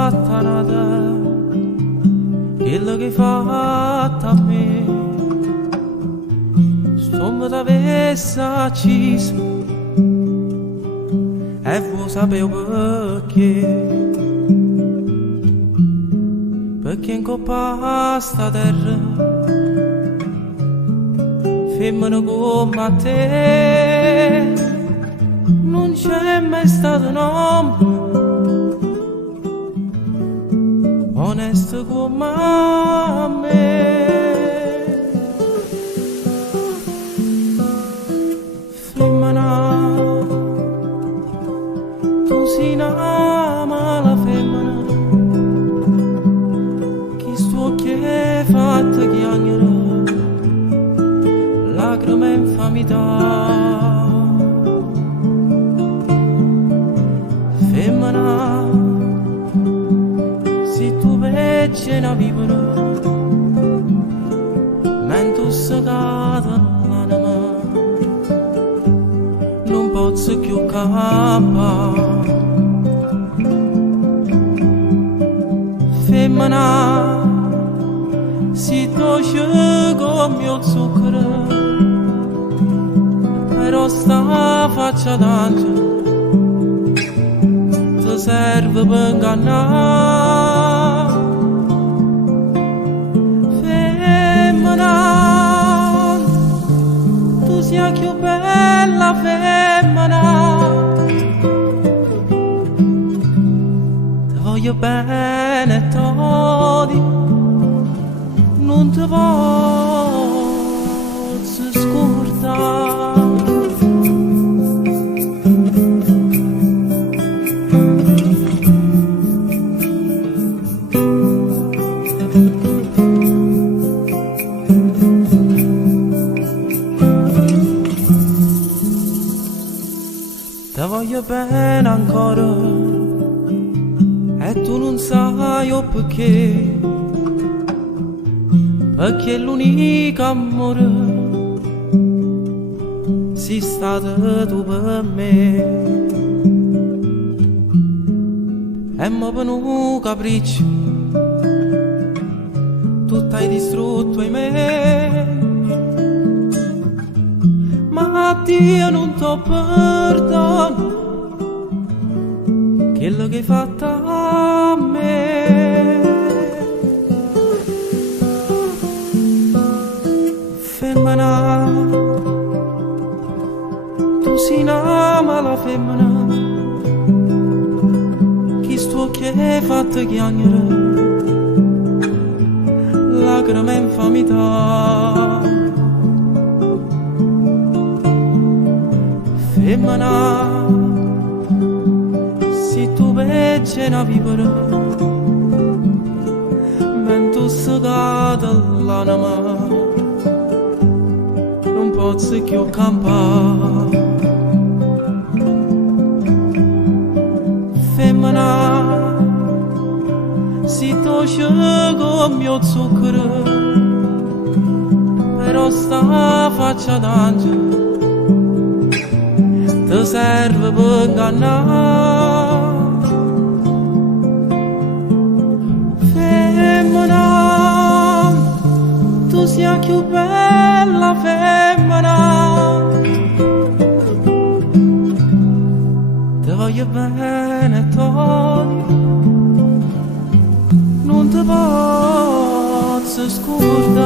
fatta nada, quello che hai fatto a me. Se mi t'avesse acceso e vuoi sapere perché, perché in coppa sta terra femmina come te non c'è mai stato un uomo onesto come me. Femmina, tu sei una mala femmina, chi sto che è fatto chiagnere lacrime e infamità. Femmina, se tu vedi una vivere mentre si cade l'anima non posso più campare. Femmina, se dolce come mio zucchero però sta faccia d'angelo ti serve per ingannare. Femmina, tu sei più bella femmina, ti voglio bene todi, non ti posso scordare. Ti voglio bene ancora e tu non sai o perché, perché l'unico amore sei stata tu per me. E mi venuto capriccio, tu t'hai distrutto in me, ma Dio non t'ho perdono quello che hai fatto a me. Femmina, tu sei una mala femmina, chi sto che hai fatto chiagnere lacrime e infamità. Femmina, se tu vedi una vivere mentre si cade l'anima non posso più campare. Femmina, se dolce come mio zucchero però sta faccia d'angelo ti serve per ingannare. Femmina, tu sei più bella femmina, ti voglio bene togli, non ti posso scordare.